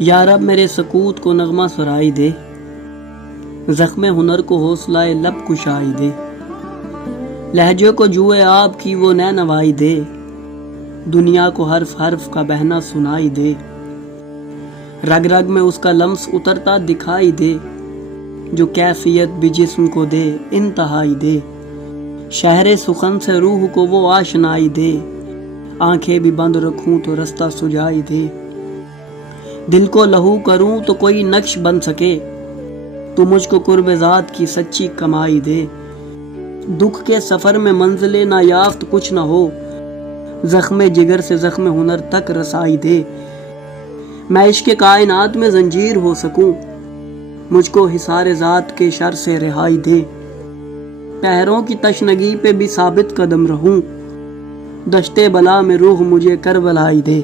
یا رب میرے سکوت کو نغمہ سرائی دے، زخم ہنر کو حوصلہ لب کشائی دے، لہجے کو جوئے آپ کی وہ نہ نوائی دے، دنیا کو حرف حرف کا بہنا سنائی دے، رگ رگ میں اس کا لمس اترتا دکھائی دے، جو کیفیت بھی جسم کو دے انتہائی دے، شہر سخن سے روح کو وہ آشنائی دے، آنکھیں بھی بند رکھوں تو رستہ سجائی دے، دل کو لہو کروں تو کوئی نقش بن سکے، تو مجھ کو قرب ذات کی سچی کمائی دے، دکھ کے سفر میں منزل نایافت کچھ نہ ہو، زخم جگر سے زخم ہنر تک رسائی دے، میں عشق کائنات میں زنجیر ہو سکوں، مجھ کو حصار ذات کے شر سے رہائی دے، پہروں کی تشنگی پہ بھی ثابت قدم رہوں، دشتے بلا میں روح مجھے کربلائی دے۔